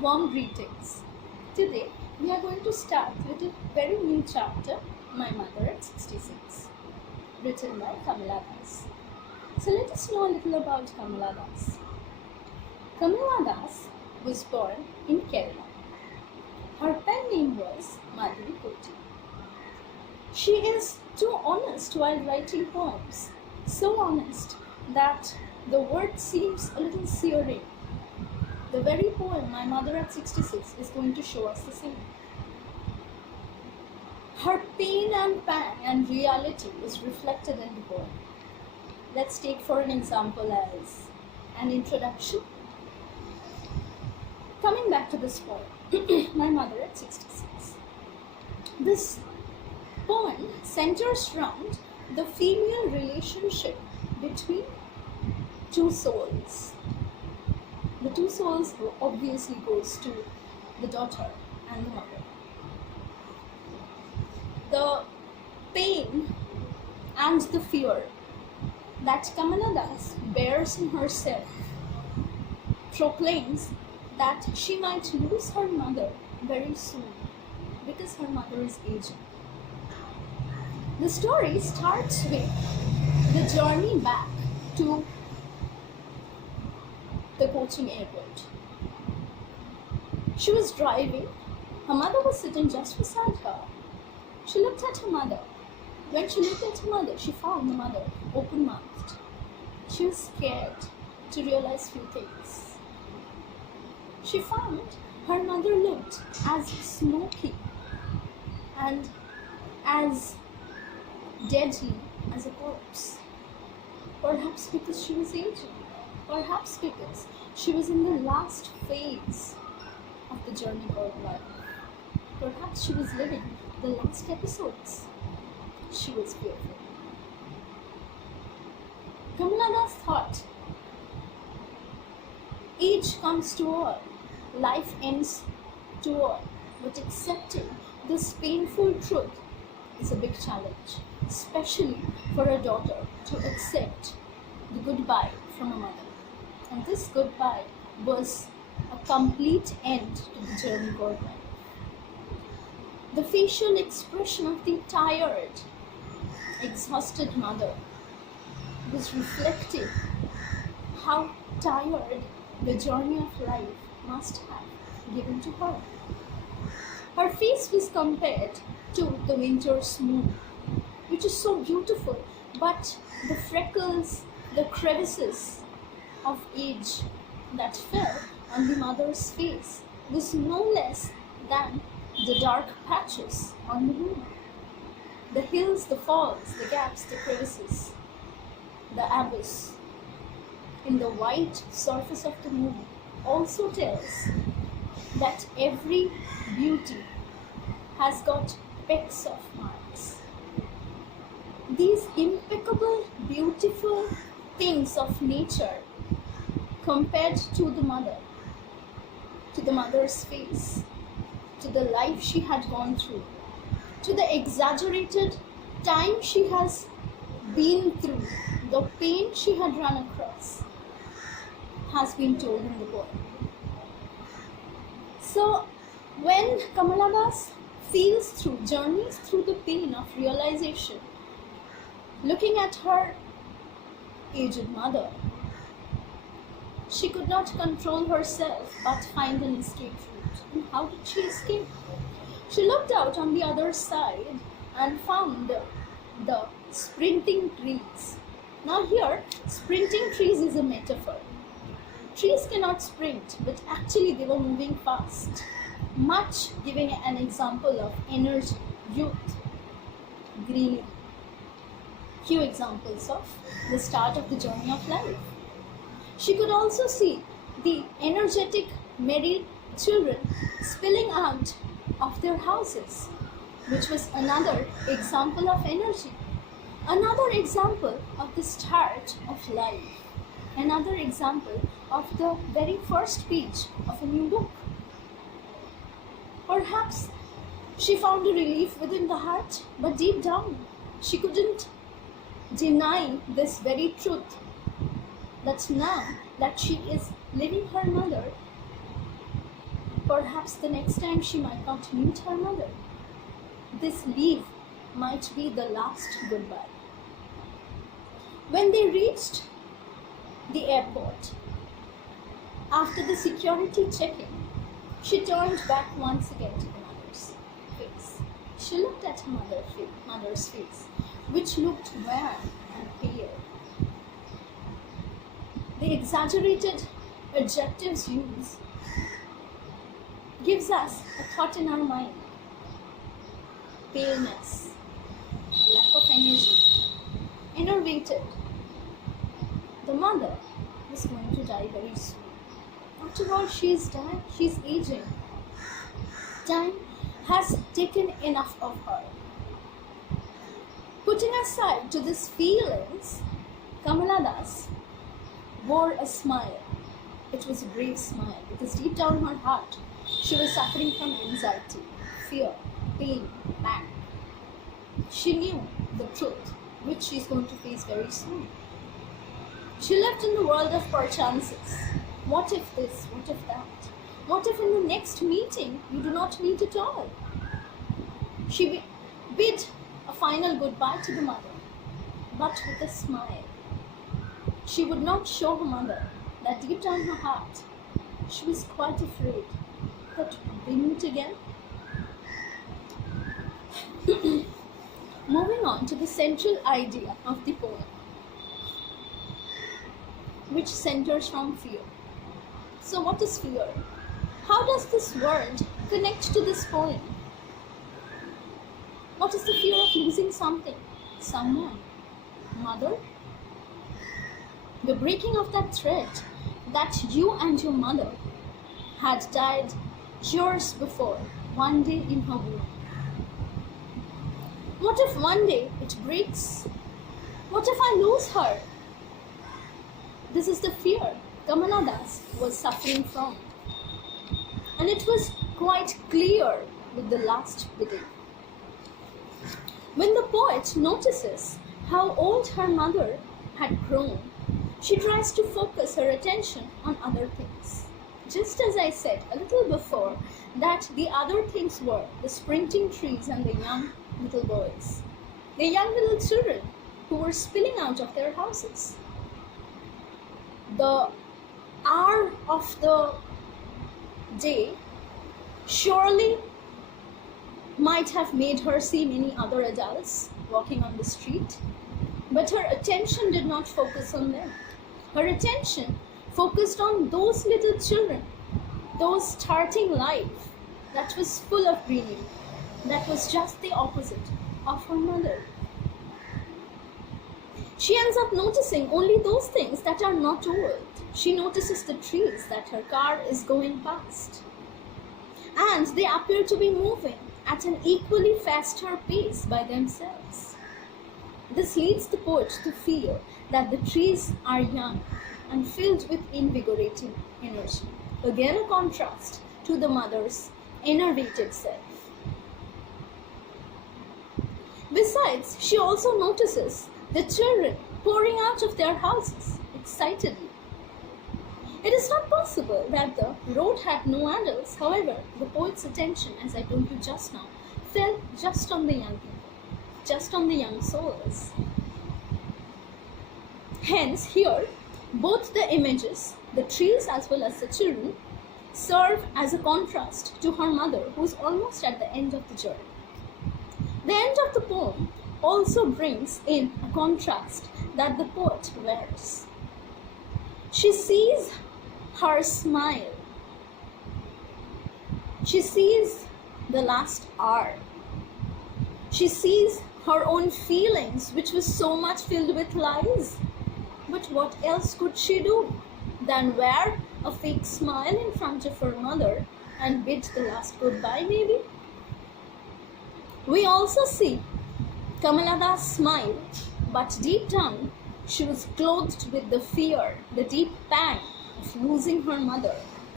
Warm greetings. Today we are going to start with a very new chapter, My Mother at 66, written by Kamala Das. So let us know a little about Kamala Das. Kamala Das was born in Kerala. Her pen name was Madhuri Koti. She is too honest while writing poems, so honest that the word seems a little searing. The very poem, My Mother at 66, is going to show us the same. Her pain and pang and reality is reflected in the poem. Let's take for an example as an introduction. Coming back to this poem, My Mother at 66. This poem centers around the female relationship between two souls. The two souls obviously goes to the daughter and the mother. The pain and the fear that Kamala Das bears in herself proclaims that she might lose her mother very soon because her mother is aging. The story starts with the journey back to the Cochin airport. She was driving. Her mother was sitting just beside her. She looked at her mother. When she looked at her mother, she found the mother open-mouthed. She was scared to realize few things. She found her mother looked as smoky and as deadly as a corpse. Perhaps because she was aging. Perhaps because she was in the last phase of the journey called life. Perhaps she was living the last episodes. She was fearful. Kamala Das thought, age comes to all, life ends to all, but accepting this painful truth is a big challenge, especially for a daughter to accept the goodbye from a mother. And this goodbye was a complete end to the journey called life. The facial expression of the tired, exhausted mother was reflecting how tired the journey of life must have given to her. Her face was compared to the winter's moon, which is so beautiful, but the freckles, the crevices of age that fell on the mother's face was no less than the dark patches on the moon. The hills, the falls, the gaps, the crevices, the abyss in the white surface of the moon also tells that every beauty has got pecks of marks. These impeccable, beautiful things of nature compared to the mother's face, to the life she had gone through, to the exaggerated time she has been through, the pain she had run across, has been told in the poem. So, when Kamala Das journeys through the pain of realization, looking at her aged mother, she could not control herself but find an escape route. And how did she escape? She looked out on the other side and found the sprinting trees. Now here, sprinting trees is a metaphor. Trees cannot sprint, but actually they were moving fast, much giving an example of energy, youth, greenery. Few examples of the start of the journey of life. She could also see the energetic, merry children spilling out of their houses, which was another example of energy, another example of the start of life, another example of the very first page of a new book. Perhaps she found a relief within the heart, but deep down she couldn't deny this very truth that now that she is leaving her mother, Perhaps the next time she might not meet her mother. This leave might be the last goodbye. When they reached the airport, after the security check-in, she turned back once again to the mother's face. She looked at her mother's face, which looked wan and pale. The exaggerated adjectives used gives us a thought in our mind. Paleness, lack of energy, enervated. The mother was going to die very soon. After all, she's aging. Time has taken enough of her. Putting aside to these feelings, Kamala Das wore a smile. It was a brave smile because deep down her heart, she was suffering from anxiety, fear, pain, panic. She knew the truth, which she is going to face very soon. She lived in the world of perchances. What if this? What if that? What if in the next meeting you do not meet at all? She bid a final goodbye to the mother, but with a smile. She would not show her mother that deep down her heart, she was quite afraid that they meet again. Moving on to the central idea of the poem, which centers from fear. So what is fear? How does this word connect to this poem? What is the fear of losing something, someone, mother? The breaking of that thread that you and your mother had died years before, one day in her womb. What if one day it breaks? What if I lose her? This is the fear Kamala Das was suffering from. And it was quite clear with the last bidding. When the poet notices how old her mother had grown, she tries to focus her attention on other things. Just as I said a little before, that the other things were the sprinting trees and the young little boys, the young little children who were spilling out of their houses. The hour of the day surely might have made her see many other adults walking on the street, but her attention did not focus on them. Her attention focused on those little children, those starting life that was full of greenery, that was just the opposite of her mother. She ends up noticing only those things that are not old. She notices the trees that her car is going past, and they appear to be moving at an equally faster pace by themselves. This leads the poet to feel that the trees are young and filled with invigorating energy. Again, a contrast to the mother's enervated self. Besides, she also notices the children pouring out of their houses excitedly. It is not possible that the road had no adults. However, the poet's attention, as I told you just now, fell just on the young people, just on the young souls. Hence, here, both the images, the trees as well as the children, serve as a contrast to her mother, who is almost at the end of the journey. The end of the poem also brings in a contrast that the poet wears. She sees her smile. She sees the last hour. She sees her own feelings, which was so much filled with lies. But what else could she do than wear a fake smile in front of her mother and bid the last goodbye, maybe? We also see Kamala Das smile, but deep down she was clothed with the fear, the deep pang of losing her mother